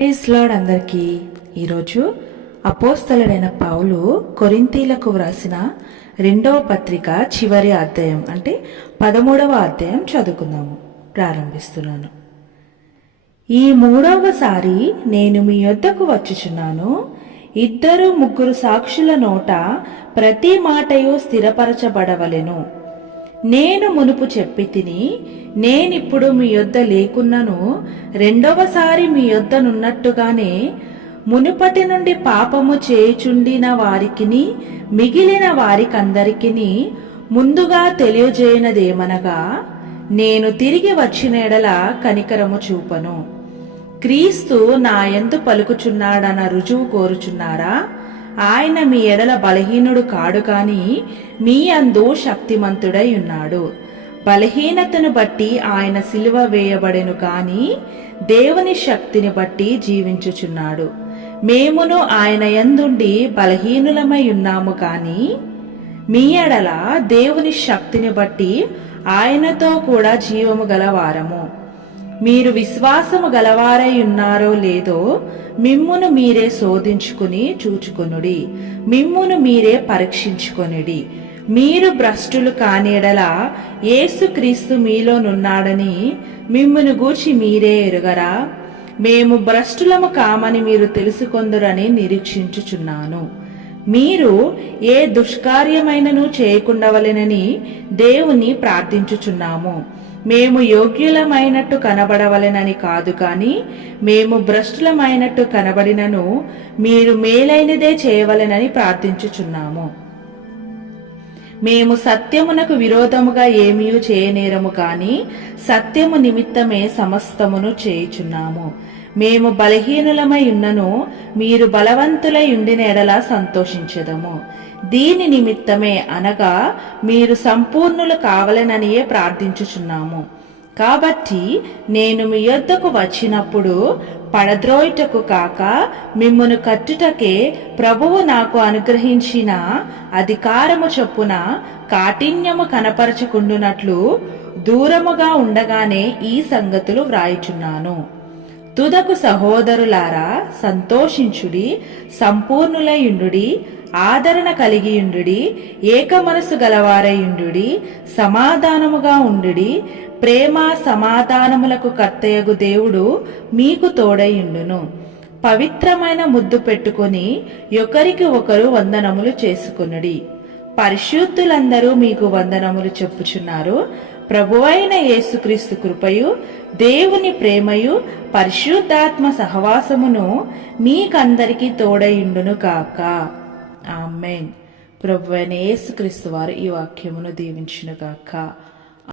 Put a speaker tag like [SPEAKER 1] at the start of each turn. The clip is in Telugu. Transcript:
[SPEAKER 1] ప్రైజ్ అందరికీ. ఈరోజు అపోస్తలుడైన పౌలు కొరింతీలకు వ్రాసిన రెండవ పత్రిక చివరి అధ్యాయం అంటే పదమూడవ అధ్యాయం చదువుకుందాము. ప్రారంభిస్తున్నాను. ఈ మూడవసారి నేను మీ యొద్దకు వచ్చుచున్నాను. ఇద్దరు ముగ్గురు సాక్షుల నోట ప్రతి మాటయు స్థిరపరచబడవలెను. నేను మునుపు చెప్పి తిని నేనిప్పుడు మీ యొద్ద లేకున్నను రెండవసారి మీ యొద్దనున్నట్టుగానే మునుపటి నుండి పాపము చేయుచుండిన వారికిని మిగిలిన వారికందరికిని ముందుగా తెలియజేయనదేమనగా నేను తిరిగి వచ్చిన ఎడల కనికరము చూపను. క్రీస్తు నా ఎందు పలుకుచున్నాడన్న రుజువు కోరుచున్నారా? ఆయన మీ ఎడల బలహీనుడు కాడు కాని మీ అందు శక్తిమంతుడై ఉన్నాడు. బలహీనతను బట్టి ఆయన సిలువ వేయబడెను కాని దేవుని శక్తిని బట్టి జీవించుచున్నాడు. మేమును ఆయన యందుండి బలహీనులమై ఉన్నాము కాని మీ ఎడల దేవుని శక్తిని బట్టి ఆయనతో కూడా జీవము గలవారము మీరు విశ్వాసము గలవారై ఉన్నారో లేదో మిమ్మును మీరే శోధించుకుని చూచుకొనుడి. మిమ్మును మీరే పరీక్షించుకొనిడి. మీరు భ్రష్టులు కానేడలా యేసుక్రీస్తు మీలోనున్నాడని మిమ్మును గూర్చి మీరే ఎరుగరా? మేము భ్రష్టులము కామని మీరు తెలుసుకొందురని నిరీక్షించుచున్నాను. మీరు ఏ దుష్కార్యమైనను చేయకుండవలెనని దేవుని ప్రార్థించుచున్నాము. మేము యోగ్యులమైనట్టు కనబడవలెనని కాదు కాని మేము భ్రష్టులమైనట్టు కనబడినను మీరు మేలైనదే చేయవలెనని ప్రార్థించుచున్నాము. మేము సత్యమునకు విరోధముగా ఏమీ చేయనేరము కాని సత్యము నిమిత్తమే సమస్తమును చేయుచున్నాము. మేము బలహీనులమై ఉన్నను మీరు బలవంతులై ఉండిన ఎడలా సంతోషించదము. దీని నిమిత్తమే అనగా మీరు సంపూర్ణులు కావలననియే ప్రార్థించుచున్నాము. కాబట్టి నేను మీ యొద్దకు వచ్చినప్పుడు పడద్రోయుటకు కాక మిమ్మును కట్టుటకే ప్రభువు నాకు అనుగ్రహించిన అధికారము చొప్పున కాఠిన్యము కనపరచుకుండునట్లు దూరముగా ఉండగానే ఈ సంగతులు వ్రాయిచున్నాను. తుదకు సహోదరులారా సంతోషించుడి సంపూర్ణులయుండుడి ఆదరణ కలిగియుండుడి ఏక మనసు గలవారయుండుడి సమాధానముగా ఉండుడి ప్రేమ సమాధానములకు కర్తయగు దేవుడు మీకు తోడయుండును. పవిత్రమైన ముద్దు పెట్టుకొని ఒకరికి ఒకరు వందనములు చేసుకునుడి. పరిశుద్ధులందరూ మీకు వందనములు చెప్పుచున్నారు. ప్రభువైన యేసుక్రీస్తు కృపయు దేవుని ప్రేమయు పరిశుద్ధాత్మ సహవాసమును మీకందరికీ తోడయుండును కాక ఆమెన్. ప్రభువైన యేసుక్రీస్తు వారు ఈ వాక్యమును దీవించును కాక